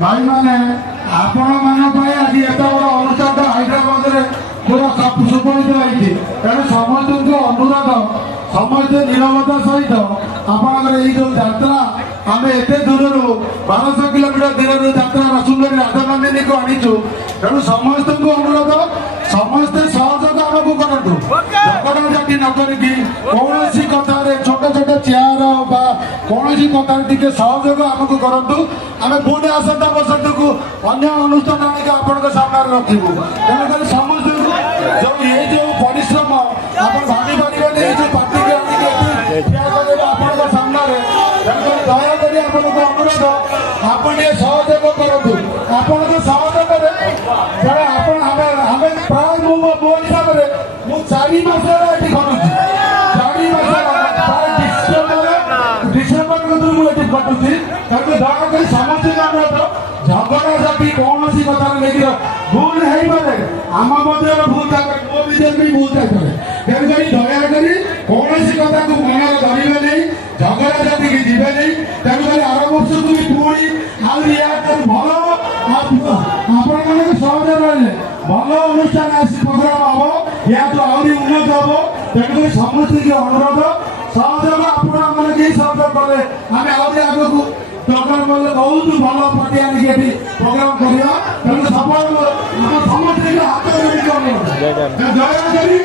भाई मैंने आपण मान आज एत बड़ अनुष्ठान हाइद्राबाद में पूरा सुपरिचित होती तेणु समस्त अनुरोध समस्त निरवता सहित आपंकर जो यात्रा आम एत दूर 1200 किलोमीटर दूर यात्रा सुंदरी राजनंदिनी को आनीचु तेणु समस्त अनुरोध समस्ते सहयोग आमको करूँ झगड़ा झाटी नक कौन कथार छोट छोट चेयर कौन कथार टी सहयोग आमको करूँ आम पुणी आसंता वर्ष को अन्य अनुष्ठान आनिक आपण सामने रखू तेणुक समस्त जो ये जो परिश्रम आप भावी पारे जो पार्टी आप सामने दयाकोरी आपको अनुरोध आप सहयोग करूँ आपण सहयोग प्राय मो हिसाब से मुझे 4 मास ये खटुची 4 मास प्राय डिसेम्बर मुझे खटुची दयाकोरी समस्त अनुरोध झगड़ा झाटी कौन कथा लेकिन भूल है पारे आम मध्य भूल मो विजय भी भूल थाई तेणुक दयाकोरी कौन कथा को मन धरवे नहीं झगड़ा झाटी की जीवे नहीं तेणुक आर वर्ष को भी पुणी भल आपण मान सहज रही भल अनुष्ठान आसी प्रोग्राम हम या तो आहरी उन्नत हम तेणुक समस्त अनुरोध सहयोग आपण मैंने सहयोग कले आम आहरी आगे प्रोग्राम बहुत भल पार्टी आनिक प्रोग्राम करवा तेणु सब समस्त हाथ दयाकोरी